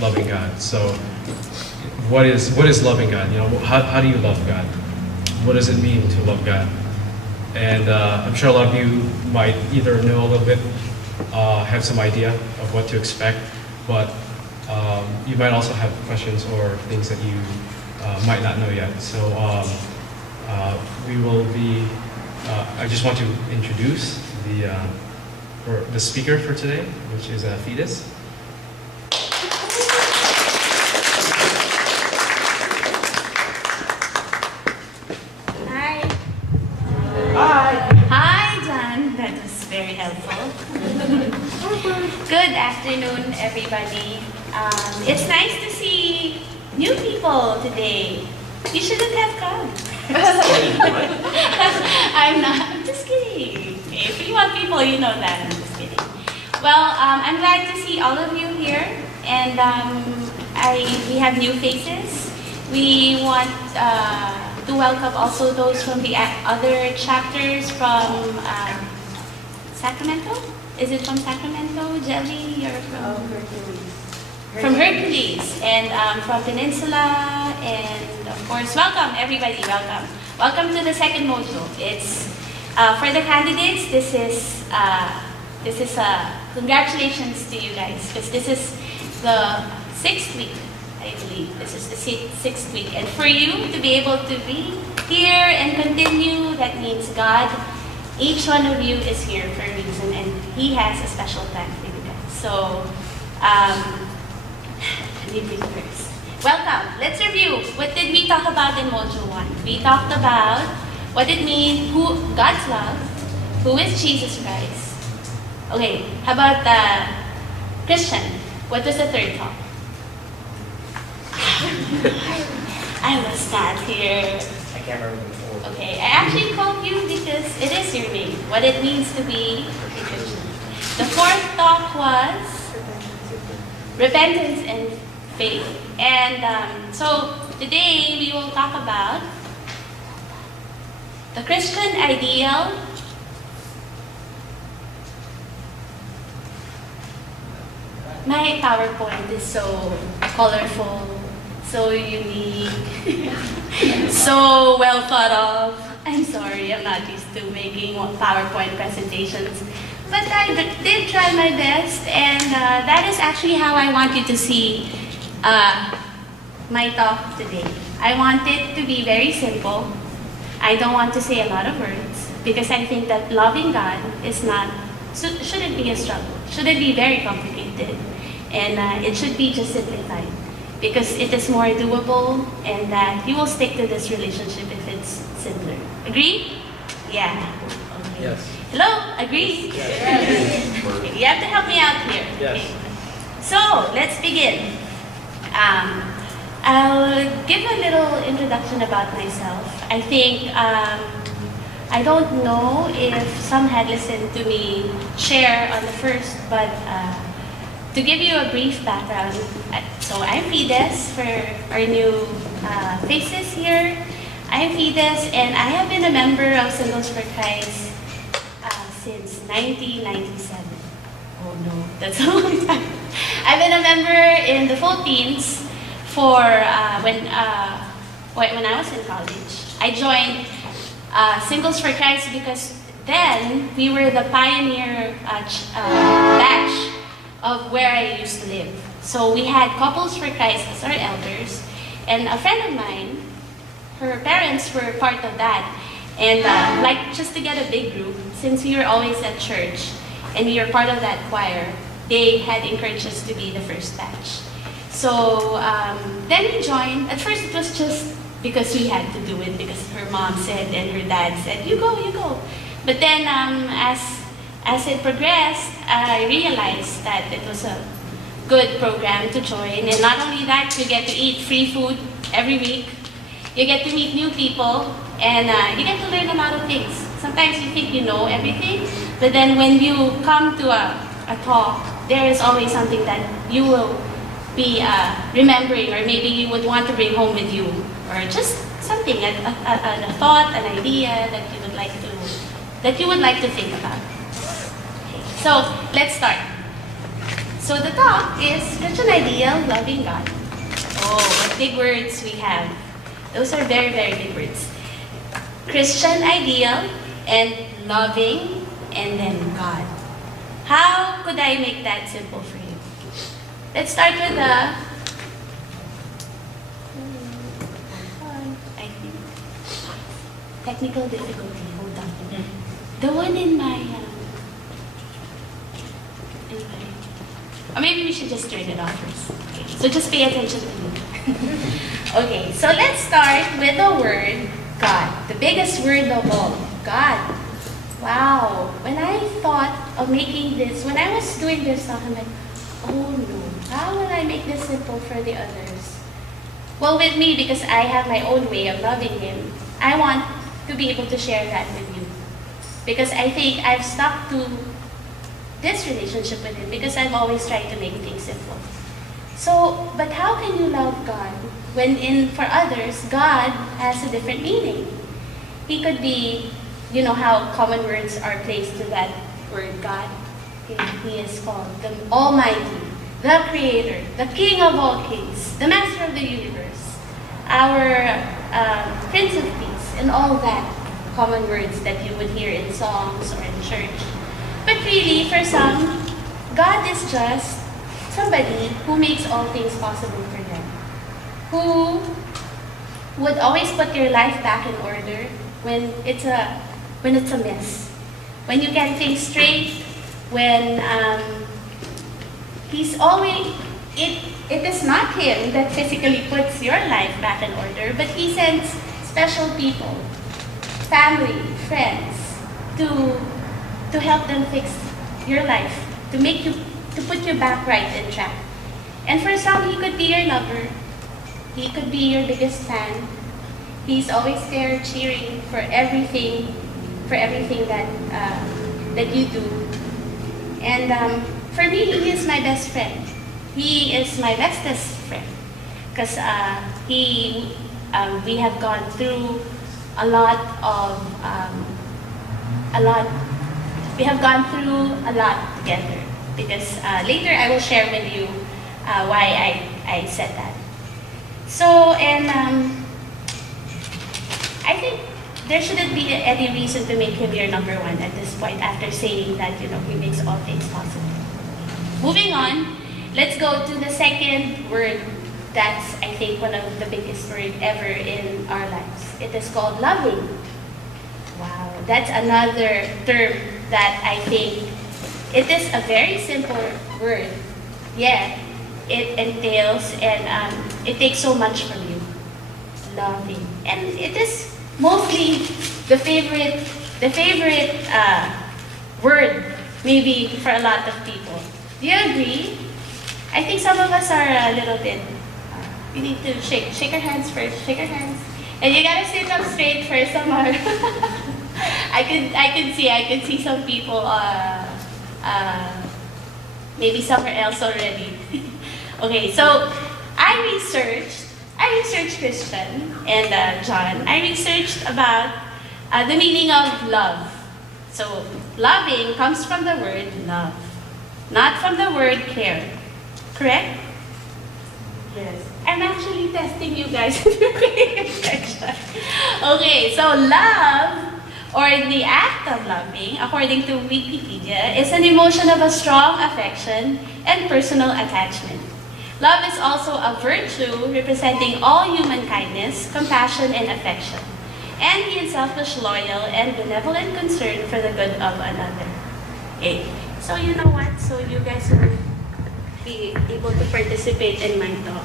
loving God. So, what is loving God? You know, how do you love God? What does it mean to love God? And I'm sure a lot of you might either know a little bit, have some idea of what to expect, but you might also have questions or things that you might not know yet. So we will be. I just want to introduce the speaker for today, which is Fides. Hi. Hi. Hi, John. That was very helpful. Good afternoon, everybody. It's nice to see new people today. You shouldn't have come. I'm not. I'm just kidding. If you want people, you know that. I'm just kidding. Well, I'm glad to see all of you here, and we have new faces. We want to welcome also those from the other chapters from Sacramento. Is it from Sacramento, Jelly, or from Hercules? From Hercules, and from Peninsula, and of course, welcome everybody, welcome to the second module. It's for the candidates. This is congratulations to you guys, because this is the 6th week, I believe. This is the 6th week, and for you to be able to be here and continue, that means God, each one of you is here for a reason, and He has a special plan for you guys. So. Let me breathe first. Welcome. Let's review. What did we talk about in Module 1? We talked about what it means, who God's love, who is Jesus Christ. Okay, how about Christian? What was the third talk? I was not here. I can't remember before. Okay, I actually called you because it is your name, what it means to be a Christian. The fourth talk was repentance and faith. And so today we will talk about the Christian ideal. My PowerPoint is so colorful, so unique, so well thought of. I'm sorry, I'm not used to making PowerPoint presentations. But I did try my best, and that is actually how I want you to see my talk today. I want it to be very simple. I don't want to say a lot of words, because I think that loving God shouldn't be a struggle, shouldn't be very complicated, and it should be just simplified, because it is more doable, and that you will stick to this relationship if it's simpler. Agree? Yeah. Okay. Yes. Hello? Agree? Yes. You have to help me out here. Yes. Okay. So, let's begin. I'll give a little introduction about myself. I think, I don't know if some had listened to me share on the first, but to give you a brief background, so I'm Fides for our new faces here. I'm Fides, and I have been a member of Singles for Christ since 1997. Oh no, that's a long time. I've been a member in the Philippines for when I was in college. I joined Singles for Christ because then we were the pioneer batch of where I used to live. So we had Couples for Christ as our elders, and a friend of mine, her parents were part of that. And like just to get a big group, since we were always at church and we were part of that choir, they had encouraged us to be the first batch. So then we joined. At first it was just because we had to do it, because her mom said and her dad said, you go, you go. But then as it progressed, I realized that it was a good program to join. And not only that, you get to eat free food every week. You get to meet new people, and you get to learn a lot of things. Sometimes you think you know everything, but then when you come to a talk, there is always something that you will be remembering, or maybe you would want to bring home with you, or just something, a thought, an idea that you would like to think about. Okay, so let's start. So the talk is Christian ideal, loving God. Oh, what big words we have. Those are very, very big words. Christian ideal and loving and then God. How could I make that simple for you? Let's start with the I think technical difficulty. Hold on. The one in my anyway. Or maybe we should just turn it off first. Okay, so just pay attention to me. Okay, so let's start with the word God. The biggest word of all. God. Wow. When I thought of making this, when I was doing this talk, I'm like, oh no, how will I make this simple for the others? Well, with me, because I have my own way of loving Him, I want to be able to share that with you. Because I think I've stuck to this relationship with Him because I've always tried to make things simple. So, but how can you love God when for others, God has a different meaning? He could be, you know how common words are placed to that word God? He is called the Almighty, the Creator, the King of all kings, the Master of the universe, our Prince of Peace, and all that common words that you would hear in songs or in church. But really, for some, God is just somebody who makes all things possible for them, who would always put your life back in order when it's a mess, when you get things straight, when He's always it is not Him that physically puts your life back in order, but He sends special people, family, friends, to help them fix your life, to put you back right in track. And for some, He could be your lover. He could be your biggest fan. He's always there cheering for everything that you do. And for me, He is my best friend. He is my bestest friend because we have gone through a lot. We have gone through a lot together. Because later I will share with you why I said that. So, and I think there shouldn't be any reason to make Him your number one at this point after saying that, He makes all things possible. Moving on, let's go to the second word that's, I think, one of the biggest words ever in our lives. It is called loving. Wow, that's another term that I think it is a very simple word, yet it entails and it takes so much from you. Loving. And it is mostly the favorite word maybe for a lot of people. Do you agree? I think some of us are a little bit, you need to shake our hands first, shake our hands. And you gotta sit up straight first, Samar. I could see some people maybe somewhere else already. Okay, so I researched Christian and John. I researched about the meaning of love. So loving comes from the word love, not from the word care. Correct? Yes. I'm actually testing you guys if you're paying attention. Okay, so love, or the act of loving, according to Wikipedia, is an emotion of a strong affection and personal attachment. Love is also a virtue representing all human kindness, compassion, and affection, and the unselfish, loyal, and benevolent concern for the good of another. Okay, so you know what? So you guys will be able to participate in my talk.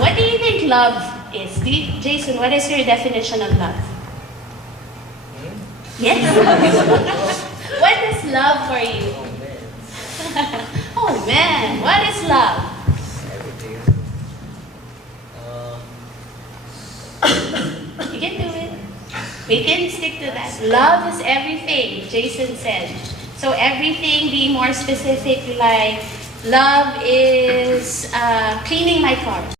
What do you think love is? Jason, what is your definition of love? Yes? What is love for you? Oh man, what is love? Everything. You can do it. We can stick to that. Love is everything, Jason said. So everything, be more specific, like love is cleaning my car.